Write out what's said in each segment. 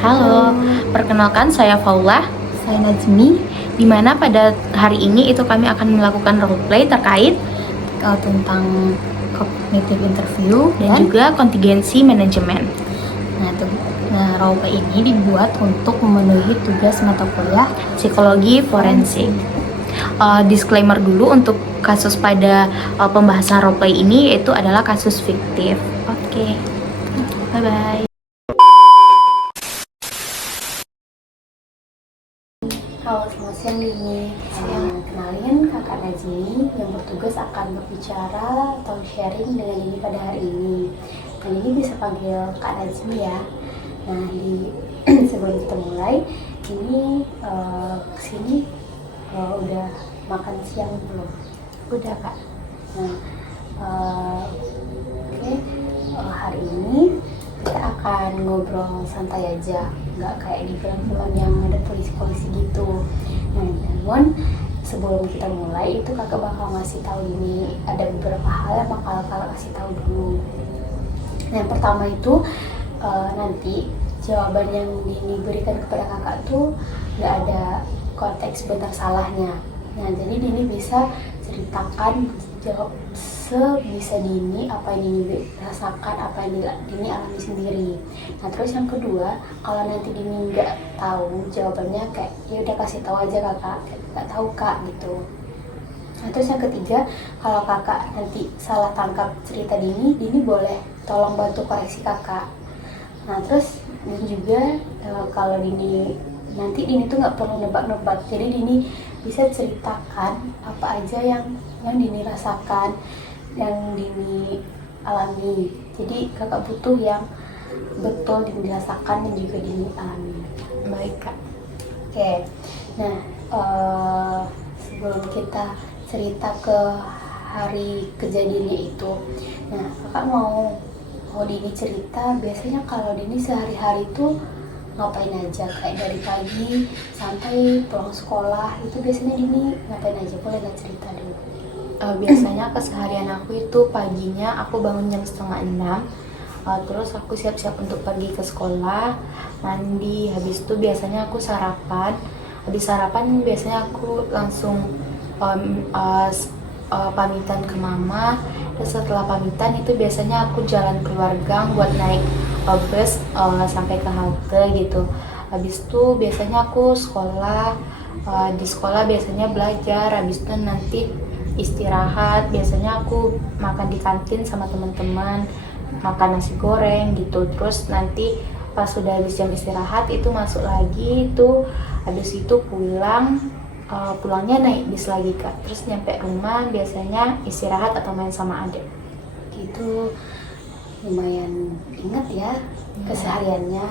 Halo, perkenalkan saya Faula. Saya Najmi. Di mana pada hari ini itu kami akan melakukan roleplay terkait Tentang cognitive interview dan juga kontingensi manajemen. Roleplay ini dibuat untuk memenuhi tugas mata kuliah Psikologi forensik. Disclaimer dulu untuk kasus pada pembahasan roleplay ini yaitu adalah kasus fiktif. Oke, bye bye. Halo, selamat siang Dini. Kenalin kakak Najmi yang bertugas akan berbicara atau sharing dengan Dini pada hari ini. Dan ini bisa panggil Kak Najmi ya. Nah, sebelum kita mulai, ini kesini udah makan siang belum? Udah Kak. Nah, hari ini kita akan ngobrol santai aja, nggak kayak di film-film yang ada polisi-polisi gitu. Nah, namun sebelum kita mulai itu kakak bakal ngasih tahu ini ada beberapa hal yang bakal kakak kasih tahu dulu. Nah, yang pertama itu nanti jawaban yang diberikan kepada kakak tuh nggak ada konteks benar salahnya. Nah, jadi Dini bisa ceritakan, jawab sebisa Dini apa yang Dini rasakan, apa yang Dini alami sendiri. Nah, terus yang kedua, kalau nanti Dini nggak tahu jawabannya, kayak ya udah kasih tahu aja kakak, nggak tahu kak gitu. Nah, terus yang ketiga, kalau kakak nanti salah tangkap cerita Dini boleh tolong bantu koreksi kakak. Nah, terus dan juga kalau Dini tuh nggak perlu nebak-nebak, jadi Dini bisa ceritakan apa aja yang Dini rasakan, yang Dini alami. Jadi kakak butuh yang betul Dini rasakan dan juga Dini alami. Baik Kak. Oke. Nah, sebelum kita cerita ke hari kejadiannya itu, nah kakak mau Dini cerita biasanya kalau Dini sehari-hari itu ngapain aja, kayak dari pagi sampai pulang sekolah itu biasanya Dini ngapain aja, boleh nggak cerita dulu? Biasanya keseharian aku itu paginya aku bangun jam 5:30, terus aku siap-siap untuk pergi ke sekolah, mandi, habis itu biasanya aku sarapan. Habis sarapan biasanya aku langsung pamitan ke mama. Terus setelah pamitan itu biasanya aku jalan keluar gang buat naik bus sampai ke halte gitu. Habis itu biasanya aku sekolah, di sekolah biasanya belajar, habis itu nanti istirahat. Biasanya aku makan di kantin sama teman-teman, makan nasi goreng gitu. Terus nanti pas sudah habis jam istirahat itu masuk lagi itu, habis itu pulangnya naik bis lagi Kak. Terus nyampe rumah biasanya istirahat atau main sama adik gitu. Lumayan ingat ya kesehariannya.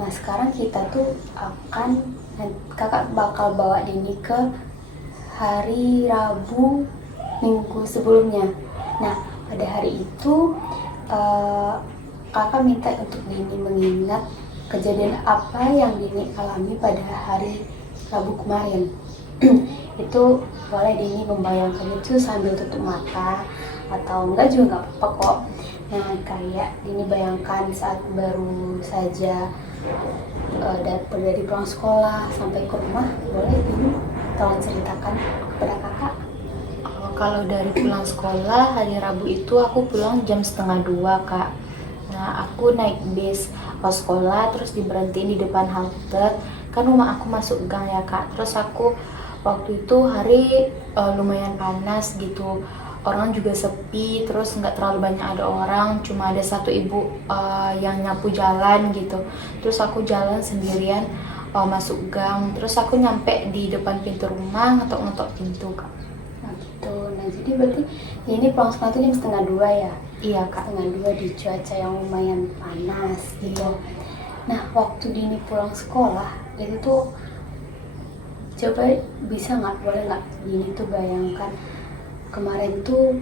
Nah sekarang kita tuh kakak bakal bawa Dini ke hari Rabu minggu sebelumnya. Nah, pada hari itu kakak minta untuk Dini mengingat kejadian apa yang Dini alami pada hari Rabu kemarin. Itu boleh Dini membayangkan itu sambil tutup mata atau enggak juga nggak apa-apa kok. Nah, kayak Dini bayangkan saat baru saja dari pulang sekolah sampai ke rumah, boleh Dini tolong ceritakan kepada kakak. Kalau dari pulang sekolah hari Rabu itu aku pulang jam 1:30 Kak. Nah, aku naik bis ke sekolah, terus diberhentiin di depan halte. Kan rumah aku masuk gang ya Kak. Terus aku waktu itu hari lumayan panas gitu, orang juga sepi, terus nggak terlalu banyak ada orang, cuma ada satu ibu yang nyapu jalan gitu. Terus aku jalan sendirian masuk gang, terus aku nyampe di depan pintu rumah, ngetok-ngetok pintu Kak. Nah gitu. Nah jadi berarti ini pulang sekolah itu jam 1:30 ya? Iya Kak. 1:30 di cuaca yang lumayan panas gitu. Nah waktu Dini pulang sekolah itu tuh, coba bisa nggak, boleh nggak Dini tuh bayangkan kemarin tuh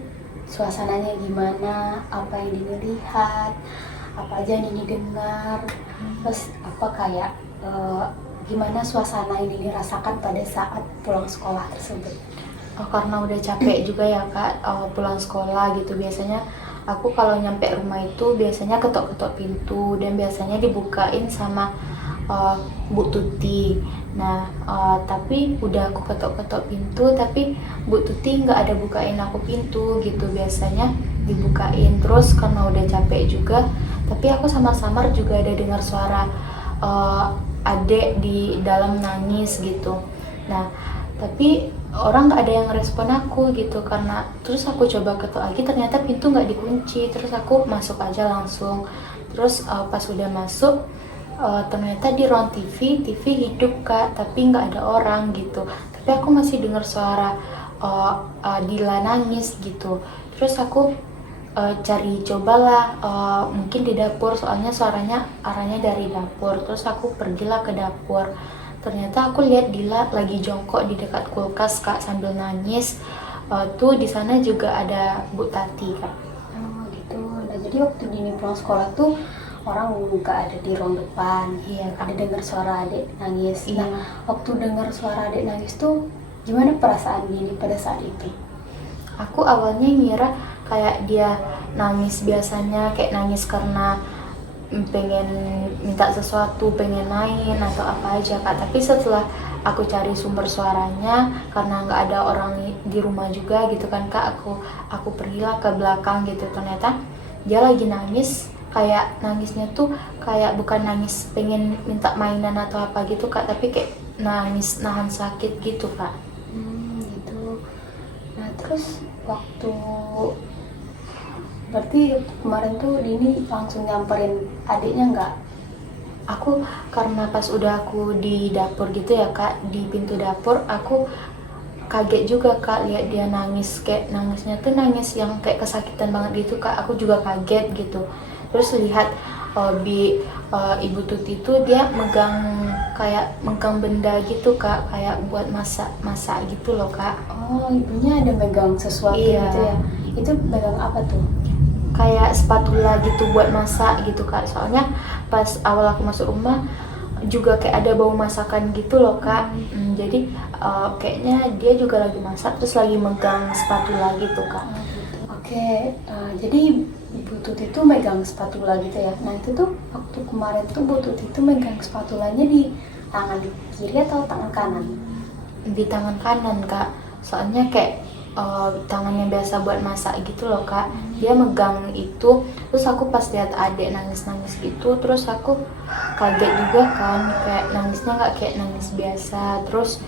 suasananya gimana, apa yang Dini lihat, apa aja yang Dini dengar, terus apa kayak gimana suasana yang Dini rasakan pada saat pulang sekolah tersebut. Karena udah capek juga ya Kak, pulang sekolah gitu biasanya aku kalau nyampe rumah itu biasanya ketok-ketok pintu dan biasanya dibukain sama Bu Tuti. Nah, tapi udah aku ketok-ketok pintu, tapi Bu Tuti nggak ada bukain aku pintu gitu. Biasanya dibukain terus karena udah capek juga. Tapi aku samar-samar juga ada dengar suara adek di dalam nangis gitu. Nah, tapi orang nggak ada yang respon aku gitu, karena terus aku coba ketok lagi ternyata pintu nggak dikunci. Terus aku masuk aja langsung. Terus pas udah masuk ternyata di ruang TV hidup Kak, tapi nggak ada orang gitu. Tapi aku masih dengar suara Dila nangis gitu. Terus aku cari cobalah mungkin di dapur, soalnya suaranya arahnya dari dapur. Terus aku pergilah ke dapur, ternyata aku lihat Dila lagi jongkok di dekat kulkas Kak sambil nangis. Tuh di sana juga ada Bu Tati Kak. Oh gitu. Nah jadi waktu Dini pulang sekolah tuh orang nggak ada di ruang depan. Iya Kak. Ada dengar suara adik nangis. Iya. Nah waktu dengar suara adik nangis tuh gimana perasaan Dini pada saat itu? Aku awalnya ngira kayak dia nangis biasanya, kayak nangis karena pengen minta sesuatu, pengen main atau apa aja Kak. Tapi setelah aku cari sumber suaranya, karena nggak ada orang di rumah juga gitu kan Kak, aku pergilah ke belakang gitu. Ternyata dia lagi nangis, kayak nangisnya tuh kayak bukan nangis pengen minta mainan atau apa gitu Kak, tapi kayak nangis nahan sakit gitu Kak. Gitu. Nah terus waktu berarti kemarin tuh Dini langsung nyamperin adiknya nggak? Aku karena pas udah aku di dapur gitu ya Kak, di pintu dapur aku kaget juga Kak lihat dia nangis, kayak nangisnya tuh nangis yang kayak kesakitan banget gitu Kak. Aku juga kaget gitu. Terus lihat Ibu Tuti tuh dia megang benda gitu Kak, kayak buat masak gitu loh Kak. Oh ibunya ada megang sesuatu Iya. gitu ya? Itu megang apa tuh? Kayak spatula gitu buat masak gitu Kak. Soalnya pas awal aku masuk rumah juga kayak ada bau masakan gitu loh Kak. Jadi kayaknya dia juga lagi masak terus lagi megang spatula gitu Kak. Oke, jadi Bu Tuti tuh megang spatula gitu ya. Nah itu tuh waktu kemarin tuh Bu Tuti tuh megang spatulanya di tangan kiri atau tangan kanan? Di tangan kanan Kak. Soalnya kayak tangan yang biasa buat masak gitu loh Kak. Dia megang itu, terus aku pas lihat adek nangis-nangis gitu, terus aku kaget juga kan, kayak nangisnya nggak kayak nangis biasa. Terus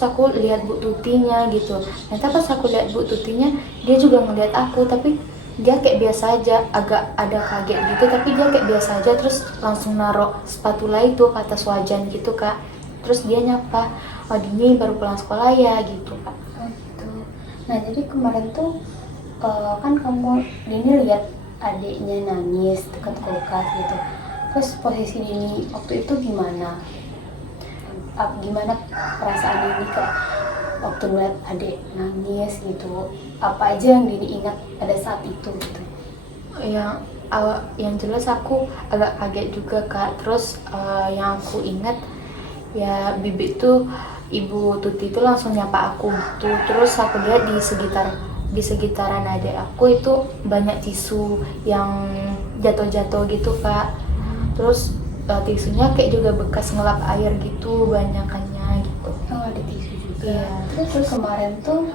aku lihat Bu Tutinya gitu. Ternyata pas aku lihat Bu Tutinya, dia juga ngeliat aku, tapi dia kayak biasa aja, agak ada kaget gitu, tapi dia kayak biasa aja. Terus langsung naruh spatula itu ke atas wajan gitu Kak. Terus dia nyapa, "Oh Dini baru pulang sekolah ya?" gitu Kak. Oh gitu. Nah jadi kemarin tuh kan kamu Dini lihat adiknya nangis dekat kulkas gitu. Terus posisi Dini waktu itu gimana? Gimana perasaan Dini kayak waktu ngeliat adik nangis gitu? Apa aja yang Dini ingat pada saat itu gitu? Yang jelas aku agak kaget juga Kak. Terus yang aku ingat ya Bibi tuh, Ibu Tuti itu langsung nyapa aku gitu. Terus aku lihat di sekitaran adik aku itu banyak tisu yang jatuh-jatuh gitu Kak. Terus tisunya kayak juga bekas ngelap air gitu banyakannya gitu. Oh ada tisu juga. Iya. Terus kemarin tuh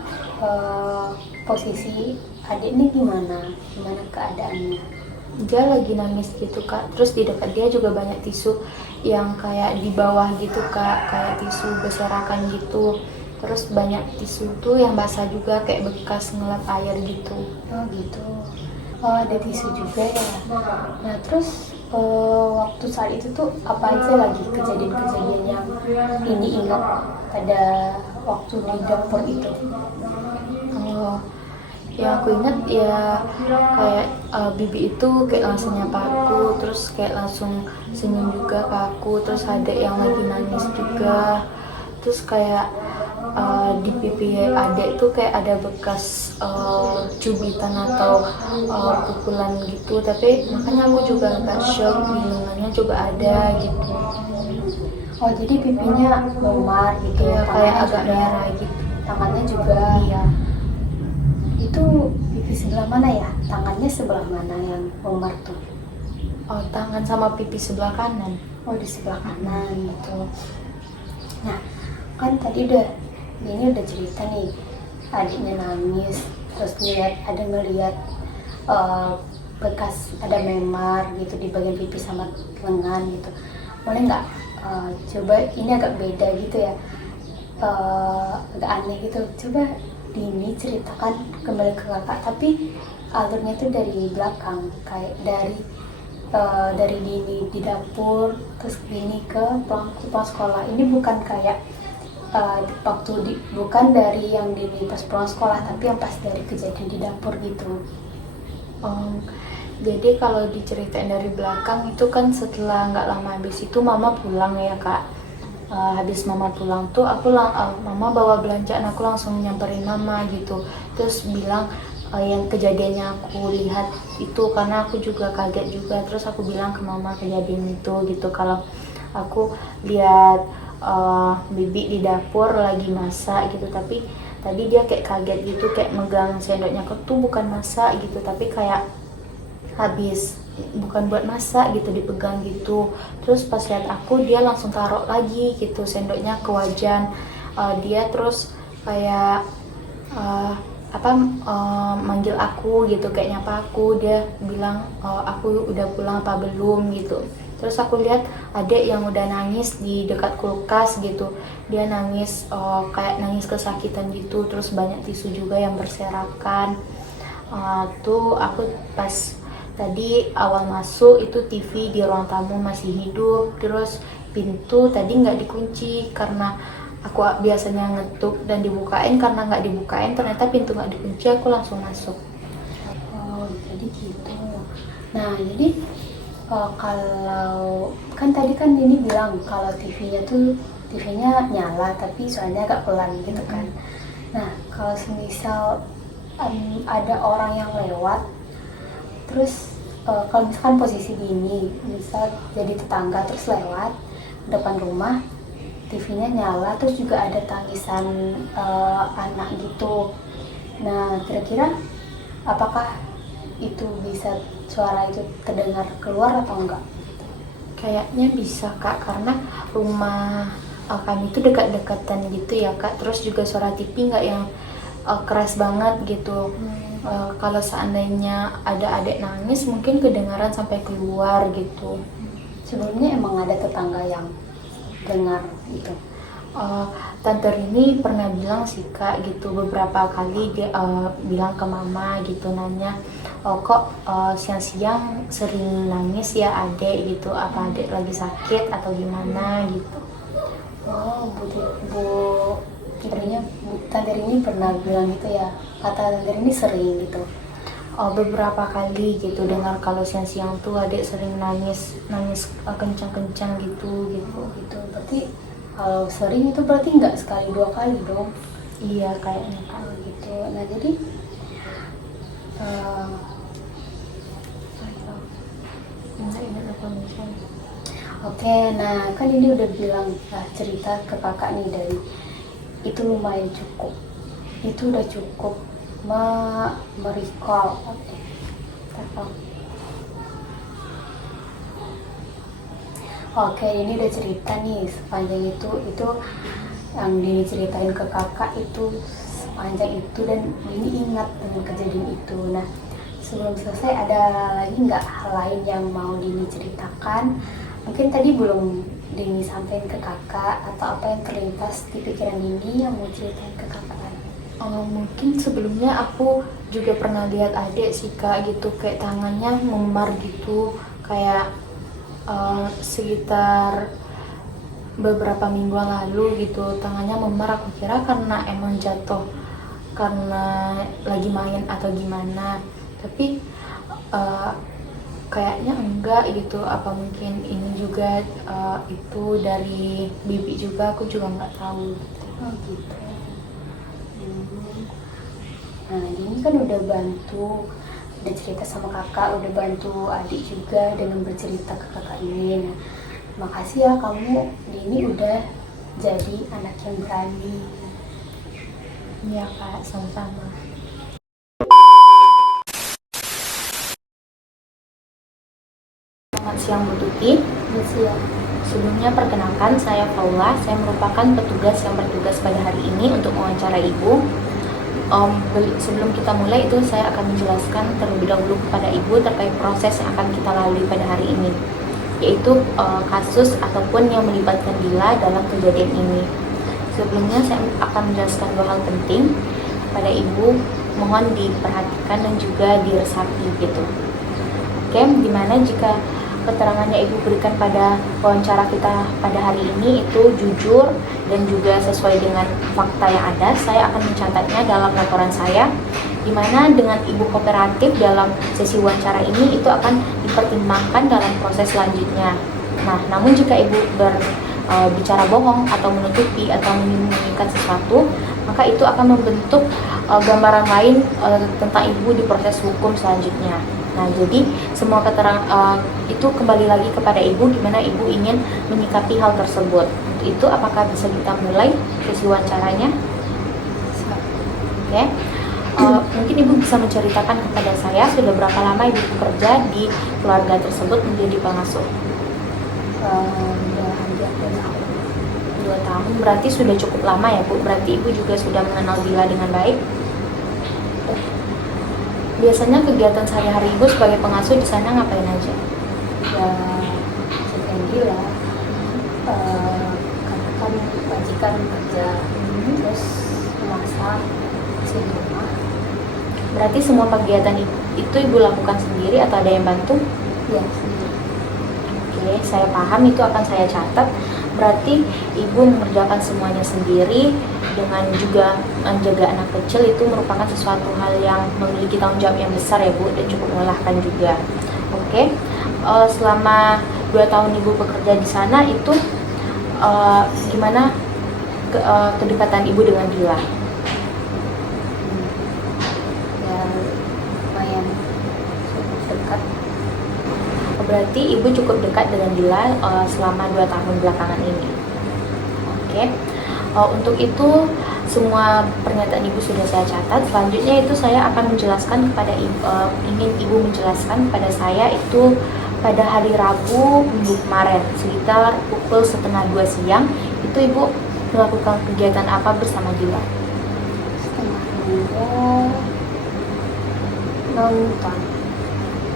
posisi adik ini gimana? Gimana keadaannya? Dia lagi nangis gitu Kak. Terus di dekat dia juga banyak tisu yang kayak di bawah gitu Kak, kayak tisu berserakan gitu. Terus banyak tisu tuh yang basah juga kayak bekas ngelap air gitu. Oh gitu. Oh ada tisu juga ya. Nah terus waktu saat itu tuh apa aja lagi kejadian-kejadian yang ini ingat pada waktu di dapur itu? Yang aku ingat ya kayak Bibi itu kayak langsung nyapa aku, terus kayak langsung senyum juga ke aku. Terus ada yang lagi nangis juga. Terus kayak di pipi adek tuh kayak ada bekas cubitan atau pukulan gitu. Tapi makanya aku juga agak shock, di lengannya juga ada gitu. Oh jadi pipinya memar gitu Ya ya, kayak tangannya agak juga, merah gitu. tangannya juga. Iya. itu pipi sebelah mana ya? Tangannya sebelah mana yang memar tuh? Oh, tangan sama pipi sebelah kanan. Oh, di sebelah kanan gitu. Nah, kan tadi ini udah cerita nih, adiknya nangis, terus ada ngeliat bekas ada memar gitu di bagian pipi sama lengan gitu. Boleh nggak coba, ini agak beda gitu ya, agak aneh gitu. Coba Dini ceritakan kembali ke kakak, tapi alurnya tuh dari belakang, kayak dari Dini di dapur, terus Dini ke pulang sekolah. Ini bukan kayak bukan dari yang Dini pas pulang sekolah, tapi yang pas dari kejadian di dapur gitu. Jadi kalau diceritain dari belakang itu kan setelah nggak lama habis itu mama pulang ya kak. Habis mama pulang tuh mama bawa belanjaan, aku langsung nyamperin mama gitu. Terus bilang yang kejadiannya aku lihat itu, karena aku juga kaget juga. Terus aku bilang ke mama kejadian itu gitu, kalau aku lihat bibi di dapur lagi masak gitu, tapi tadi dia kayak kaget gitu, kayak megang sendoknya tuh bukan masak gitu, tapi kayak habis bukan buat masak gitu, dipegang gitu. Terus pas lihat aku, dia langsung taruh lagi gitu sendoknya ke wajan. Dia terus kayak manggil aku gitu, kayak nyapa aku. Dia bilang aku udah pulang apa belum gitu. Terus aku lihat adek yang udah nangis di dekat kulkas gitu. Dia nangis kayak nangis kesakitan gitu. Terus banyak tisu juga yang berserakan. Tuh aku pas tadi awal masuk itu TV di ruang tamu masih hidup. Terus pintu tadi nggak dikunci karena aku biasanya ngetuk dan dibukain, karena nggak dibukain ternyata pintu nggak dikunci, aku langsung masuk. Oh, jadi gitu. Nah, jadi kalau kan tadi kan ini bilang kalau TV-nya nyala tapi soalnya agak pelan gitu kan. Nah, kalau semisal ada orang yang lewat, terus kalau misalkan posisi gini, misal jadi tetangga terus lewat depan rumah, TV-nya nyala, terus juga ada tangisan anak gitu. Nah, kira-kira apakah itu bisa, suara itu terdengar keluar atau enggak? Kayaknya bisa kak, karena rumah kami itu dekat-dekatan gitu ya kak. Terus juga suara TV nggak yang keras banget gitu. Kalau seandainya ada adik nangis mungkin kedengaran sampai keluar gitu. Sebelumnya emang ada tetangga yang dengar gitu? Tante Rini pernah bilang sih kak gitu, beberapa kali dia bilang ke mama gitu, nanya kok siang-siang sering nangis ya adek gitu, apa adek lagi sakit atau gimana gitu. Oh, Tante Rini pernah bilang gitu ya, kata Tante Rini sering gitu. Beberapa kali gitu dengar kalau siang-siang tuh adek sering nangis kencang-kencang gitu. Gitu, berarti kalau sering itu berarti nggak sekali dua kali dong? Iya kayaknya kak. Gitu. Nah, jadi oke, nah kan ini udah bilang cerita ke kakak nih, dari itu lumayan cukup, itu udah cukup merecall. Oke, ini udah cerita nih sepanjang itu yang Dini ceritain ke kakak itu sepanjang itu, dan Dini ingat dengan kejadian itu. Nah, sebelum selesai ada lagi nggak hal lain yang mau Dini ceritakan? Mungkin tadi belum Dini sampaikan ke kakak, atau apa yang terlintas di pikiran Dini yang mau ceritain ke kakak lagi? Mungkin sebelumnya aku juga pernah lihat adek sih kak gitu, kayak tangannya memar gitu, kayak sekitar beberapa minggu lalu gitu tangannya memar. Aku kira karena emang jatuh karena lagi main atau gimana, tapi kayaknya enggak gitu. Apa mungkin ini juga itu dari bibi juga, aku juga nggak tahu. Oh gitu. Nah, ini kan udah cerita sama kakak, udah bantu adik juga dengan bercerita ke kakak ini. Nah, makasih ya kamu, Dini, udah jadi anak yang berani. Iya kak, sama-sama. Selamat siang Bu Tuti. Selamat siang. Sebelumnya perkenalkan, saya Paula. Saya merupakan petugas yang bertugas pada hari ini untuk mewawancara Ibu. Sebelum kita mulai itu saya akan menjelaskan terlebih dahulu kepada Ibu terkait proses yang akan kita lalui pada hari ini, yaitu kasus ataupun yang melibatkan Dila dalam kejadian ini. Sebelumnya saya akan menjelaskan dua hal penting pada Ibu, mohon diperhatikan dan juga diresapi gitu. Oke, dimana jika keterangannya Ibu berikan pada wawancara kita pada hari ini itu jujur dan juga sesuai dengan fakta yang ada, saya akan mencatatnya dalam laporan saya, dimana dengan Ibu kooperatif dalam sesi wawancara ini itu akan dipertimbangkan dalam proses selanjutnya. Nah, namun jika Ibu bicara bohong atau menutupi atau menyembunyikan sesuatu, maka itu akan membentuk gambaran lain tentang Ibu di proses hukum selanjutnya. Nah, jadi semua keterangan itu kembali lagi kepada Ibu gimana Ibu ingin menyikapi hal tersebut. Untuk itu, apakah bisa kita mulai sesi wawancaranya? Oke. Mungkin Ibu bisa menceritakan kepada saya sudah berapa lama Ibu bekerja di keluarga tersebut menjadi pengasuh? 2 tahun, berarti sudah cukup lama ya Bu. Berarti Ibu juga sudah mengenal Dila dengan baik. Biasanya kegiatan sehari-hari Ibu sebagai pengasuh di sana ngapain aja? Ya, selain Dila, katakan majikan kerja, terus memasak, bersih rumah. Berarti semua kegiatan itu Ibu lakukan sendiri atau ada yang bantu? Ya, sendiri. Oke, saya paham, itu akan saya catat. Berarti Ibu mengerjakan semuanya sendiri dengan juga menjaga anak kecil, itu merupakan sesuatu hal yang memiliki tanggung jawab yang besar ya Bu, dan cukup melelahkan juga. Oke, selama 2 tahun Ibu bekerja di sana itu gimana kedekatan Ibu dengan Dila? Ya, lumayan cukup dekat. Berarti Ibu cukup dekat dengan Dila selama 2 tahun belakangan ini. Oke, untuk itu semua pernyataan Ibu sudah saya catat. Selanjutnya itu saya akan menjelaskan kepada ingin Ibu menjelaskan kepada saya itu pada hari Rabu minggu kemarin sekitar pukul 1:30 siang itu Ibu melakukan kegiatan apa bersama Dila? Setengah 2 nonton.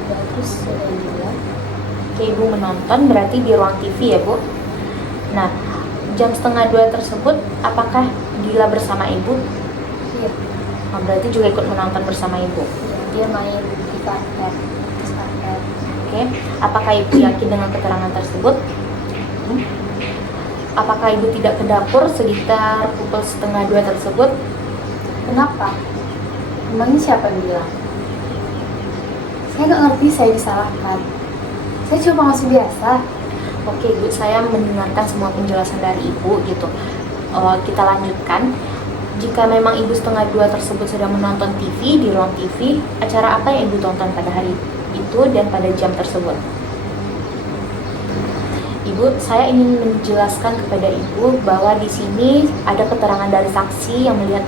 Ya, terus ada Dila. Oke, Ibu menonton berarti di ruang TV ya Bu. Nah, jam 1:30 tersebut apakah Dila bersama Ibu? Iya. Berarti juga ikut menonton bersama Ibu. Ya, dia main di karpet. Oke, apakah Ibu yakin dengan keterangan tersebut? Apakah Ibu tidak ke dapur sekitar pukul 1:30 tersebut? Kenapa? Emangnya siapa yang bilang? Saya nggak ngerti, saya disalahkan. Saya cuma pengasuh biasa. Oke Ibu, saya mendengarkan semua penjelasan dari Ibu gitu. Kita lanjutkan. Jika memang Ibu 1:30 tersebut sedang menonton TV di ruang TV, acara apa yang Ibu tonton pada hari itu dan pada jam tersebut? Ibu, saya ingin menjelaskan kepada Ibu bahwa di sini ada keterangan dari saksi yang melihat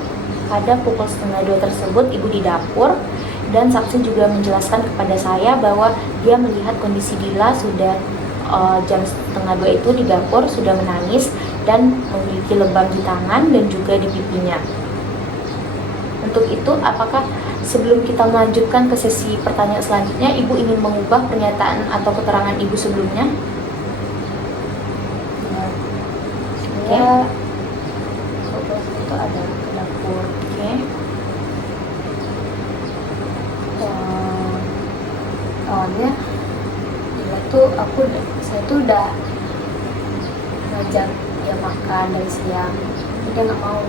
pada pukul 1:30 tersebut Ibu di dapur, dan saksi juga menjelaskan kepada saya bahwa dia melihat kondisi Dila sudah jam 1:30 itu di dapur sudah menangis dan memiliki lebam di tangan dan juga di pipinya. Untuk itu, apakah sebelum kita melanjutkan ke sesi pertanyaan selanjutnya, Ibu ingin mengubah pernyataan atau keterangan Ibu sebelumnya? Ya, saya itu ada ke dapur. Oke. Awalnya Dila tuh saya tuh udah ngajak dia makan dari siang, tapi dia nggak mau.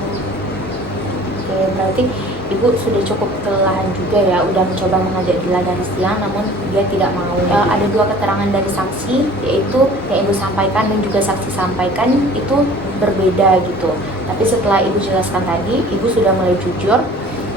Oke, berarti Ibu sudah cukup kelelahan juga ya, udah mencoba mengajak Dila dari siang, namun dia tidak mau. Ada 2 keterangan dari saksi, yaitu yang Ibu sampaikan dan juga saksi sampaikan itu berbeda gitu. Tapi setelah Ibu jelaskan tadi, Ibu sudah mulai jujur.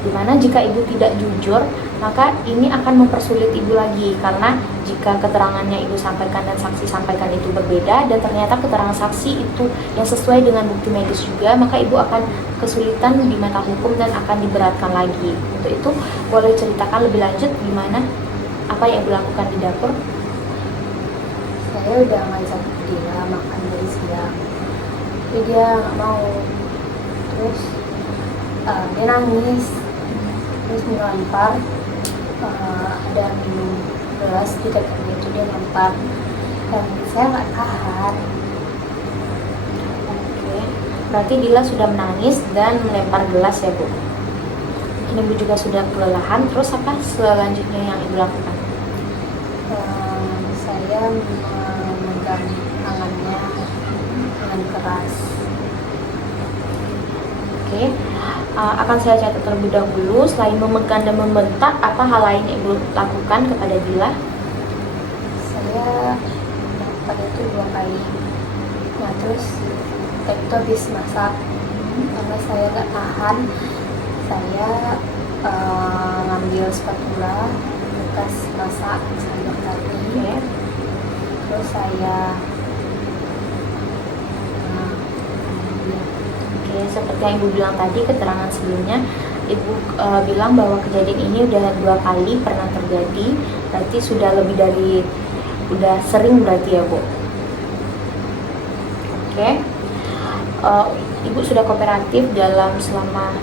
Dimana jika Ibu tidak jujur, maka ini akan mempersulit Ibu lagi, karena jika keterangannya Ibu sampaikan dan saksi sampaikan itu berbeda dan ternyata keterangan saksi itu yang sesuai dengan bukti medis juga, maka Ibu akan kesulitan di mata hukum dan akan diberatkan lagi. Untuk itu boleh ceritakan lebih lanjut gimana apa yang Ibu lakukan di dapur? saya udah ngajak dia makan dari siang, tapi dia nggak mau. Terus dia nangis, terus melempar, ada minum gelas di dekat dia itu, dia lempar dan saya nggak tahan. Oke, berarti Dila sudah menangis dan melempar gelas ya Bu. Mungkin Ibu juga sudah kelelahan, terus apa selanjutnya yang Ibu lakukan? Saya memegang tangannya dengan keras. Oke, akan saya catat terlebih dahulu. Selain memegang dan membentak, apa hal lain yang Ibu lakukan kepada Dila? Saya pada itu 2 kali. Nah terus itu habis masak, karena saya gak tahan, saya ngambil spatula bekas masak sayur tadi, terus saya Oke, seperti yang Ibu bilang tadi, keterangan sebelumnya Ibu bilang bahwa kejadian ini udah 2 kali pernah terjadi, berarti sudah lebih dari, udah sering berarti ya Bu. Oke, Ibu sudah kooperatif dalam selama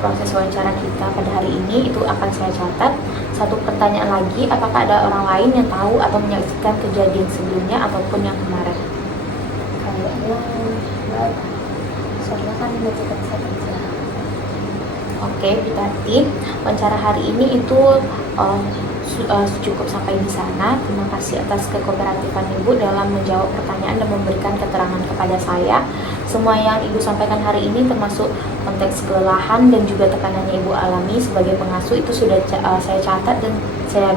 proses wawancara kita pada hari ini, itu akan saya catat. Satu pertanyaan lagi, apakah ada orang lain yang tahu atau menyaksikan kejadian sebelumnya ataupun yang kemarin? kayaknya enggak, soalnya kan udah cepat saya kerja. Oke, berarti wawancara hari ini itu cukup sampai di sana. Terima kasih atas kekooperativan Ibu dalam menjawab pertanyaan dan memberikan keterangan kepada saya. Semua yang Ibu sampaikan hari ini termasuk konteks kelelahan dan juga tekanan yang Ibu alami sebagai pengasuh itu sudah saya catat dan saya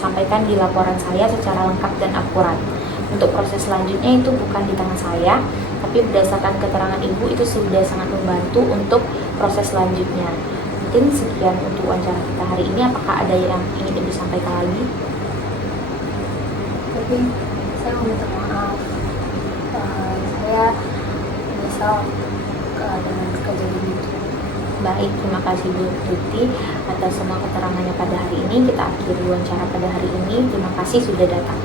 sampaikan di laporan saya secara lengkap dan akurat. Untuk proses selanjutnya itu bukan di tangan saya, tapi berdasarkan keterangan Ibu itu sudah sangat membantu untuk proses selanjutnya. Mungkin sekian untuk wawancara kita hari ini. Apakah ada yang ingin Ibu sampaikan lagi? Jadi saya mau minta maaf, saya menyesal dengan kejadian itu. Baik, terima kasih Bu Tuti atas semua keterangannya pada hari ini. Kita akhiri wawancara pada hari ini. Terima kasih sudah datang.